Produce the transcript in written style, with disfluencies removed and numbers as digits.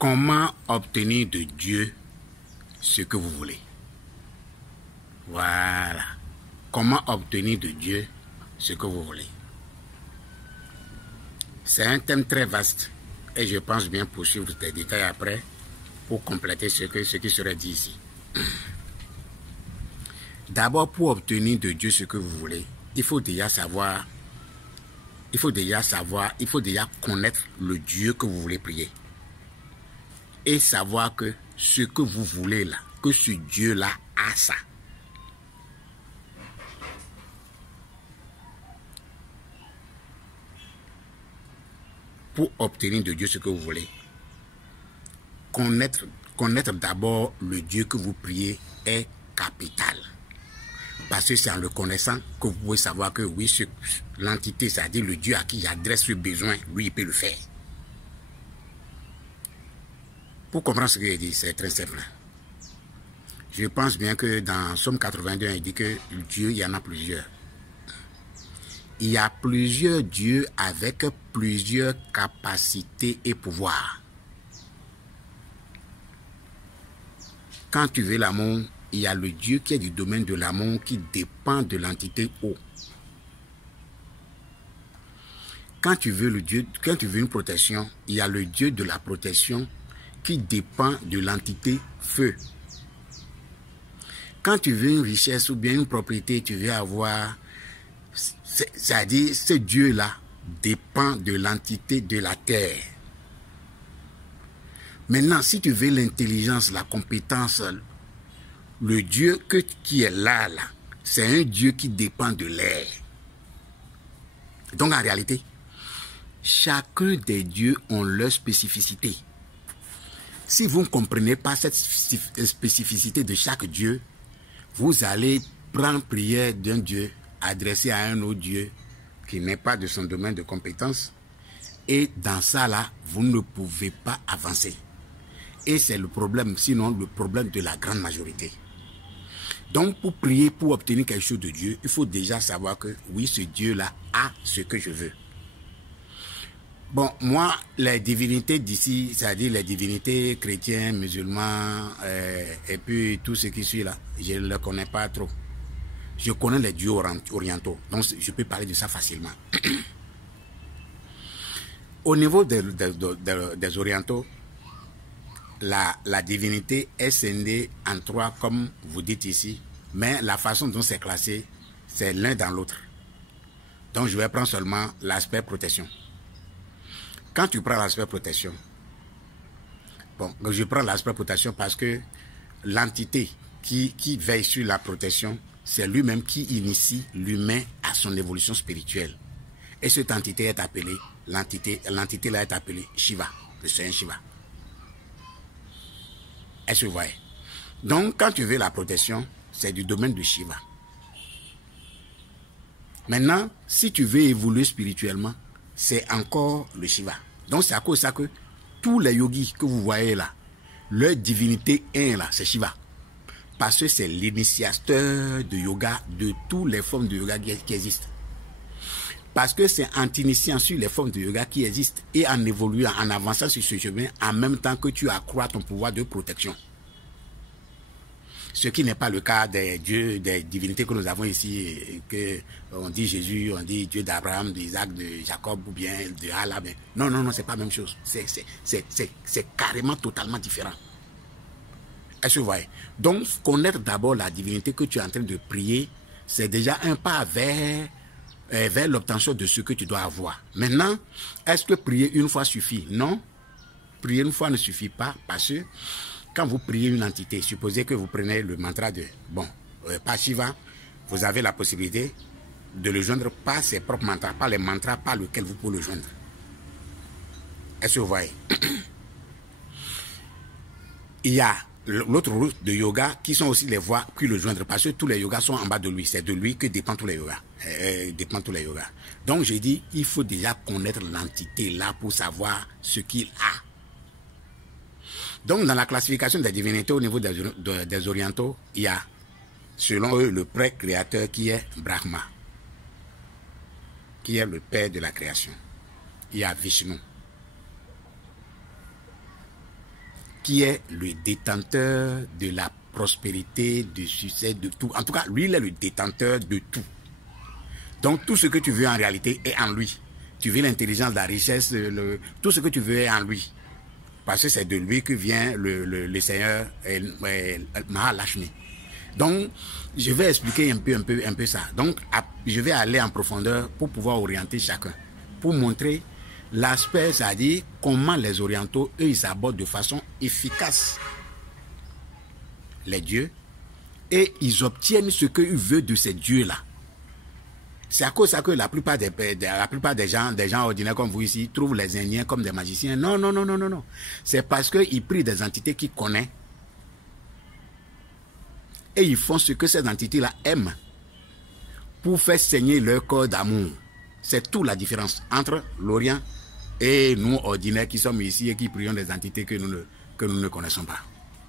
Comment obtenir de Dieu ce que vous voulez? Voilà. Comment obtenir de Dieu ce que vous voulez? C'est un thème très vaste et je pense bien poursuivre des détails après pour compléter ce qui serait dit ici. D'abord, pour obtenir de Dieu ce que vous voulez, il faut déjà connaître le Dieu que vous voulez prier. Et savoir que ce que vous voulez là, que ce Dieu-là a ça. Pour obtenir de Dieu ce que vous voulez, connaître d'abord le Dieu que vous priez est capital. Parce que c'est en le connaissant que vous pouvez savoir que oui, l'entité, c'est-à-dire le Dieu à qui j'adresse ce besoin, lui, il peut le faire. Pour comprendre ce que j'ai dit, c'est très simple. Je pense bien que dans Somme 82, il dit que Dieu, il y en a plusieurs. Il y a plusieurs dieux avec plusieurs capacités et pouvoirs. Quand tu veux l'amour, il y a le Dieu qui est du domaine de l'amour qui dépend de l'entité eau. Quand tu veux une protection, il y a le Dieu de la protection qui dépend de l'entité feu. Quand tu veux une richesse ou bien une propriété, tu veux avoir, c'est-à-dire ce Dieu-là dépend de l'entité de la terre. Maintenant, si tu veux l'intelligence, la compétence, le Dieu qui est là, c'est un Dieu qui dépend de l'air. Donc en réalité, chacun des dieux ont leur spécificité. Si vous ne comprenez pas cette spécificité de chaque Dieu, vous allez prendre prière d'un Dieu adressé à un autre Dieu qui n'est pas de son domaine de compétence. Et dans ça, là, vous ne pouvez pas avancer. Et c'est le problème, sinon le problème de la grande majorité. Donc, pour prier, pour obtenir quelque chose de Dieu, il faut déjà savoir que oui, ce Dieu-là a ce que je veux. Bon, moi, les divinités d'ici, c'est-à-dire les divinités chrétiennes, musulmans, et puis tout ce qui suit là, je ne les connais pas trop. Je connais les dieux orientaux, donc je peux parler de ça facilement. Au niveau des orientaux, la divinité est scindée en trois, comme vous dites ici, mais la façon dont c'est classé, c'est l'un dans l'autre. Donc, je vais prendre seulement l'aspect protection. Quand tu prends l'aspect protection, bon, je prends l'aspect protection parce que l'entité qui veille sur la protection, c'est lui-même qui initie l'humain à son évolution spirituelle. Et cette entité est appelée, l'entité là est appelée Shiva, le Saint Shiva. Est-ce que vous voyez? Donc, quand tu veux la protection, c'est du domaine de Shiva. Maintenant, si tu veux évoluer spirituellement, c'est encore le Shiva. Donc, c'est à cause de ça que tous les yogis que vous voyez là, leur divinité est là, c'est Shiva. Parce que c'est l'initiateur de yoga, de toutes les formes de yoga qui existent. Parce que c'est en t'initiant sur les formes de yoga qui existent et en évoluant, en avançant sur ce chemin, en même temps que tu accrois ton pouvoir de protection. Ce qui n'est pas le cas des dieux, des divinités que nous avons ici, que on dit Jésus, on dit Dieu d'Abraham, d'Isaac, de Jacob ou bien de Allah. Non, non, non, c'est pas la même chose. C'est carrément totalement différent. Est-ce que vous voyez? Donc, connaître d'abord la divinité que tu es en train de prier, c'est déjà un pas vers l'obtention de ce que tu dois avoir. Maintenant, est-ce que prier une fois suffit? Non. Prier une fois ne suffit pas parce que quand vous priez une entité, supposez que vous prenez le mantra de, pas Shiva, vous avez la possibilité de le joindre par ses propres mantras, pas les mantras par lesquels vous pouvez le joindre. Est-ce que vous voyez? Il y a l'autre route de yoga qui sont aussi les voies qui le joindre parce que tous les yogas sont en bas de lui. C'est de lui que dépendent tous les yogas. Donc j'ai dit, il faut déjà connaître l'entité là pour savoir ce qu'il a. Donc dans la classification des divinités au niveau des orientaux, il y a, selon eux, le pré-créateur qui est Brahma, qui est le père de la création. Il y a Vishnu. qui est le détenteur de la prospérité, du succès, de tout. En tout cas, lui, il est le détenteur de tout. Donc, tout ce que tu veux en réalité est en lui. Tu veux l'intelligence, la richesse, tout ce que tu veux est en lui. Parce que c'est de lui que vient le Seigneur Mahalakshmi. Donc, je vais expliquer un peu ça. Donc, je vais aller en profondeur pour pouvoir orienter chacun. Pour montrer l'aspect, c'est-à-dire comment les orientaux, eux, ils abordent de façon efficace les dieux et ils obtiennent ce qu'ils veulent de ces dieux-là. C'est à cause de ça que la plupart des gens ordinaires comme vous ici trouvent les Indiens comme des magiciens. Non, non, non, non, non, non. C'est parce qu'ils prient des entités qu'ils connaissent et ils font ce que ces entités-là aiment pour faire saigner leur corps d'amour. C'est toute la différence entre l'Orient et nous ordinaires qui sommes ici et qui prions des entités que nous ne connaissons pas.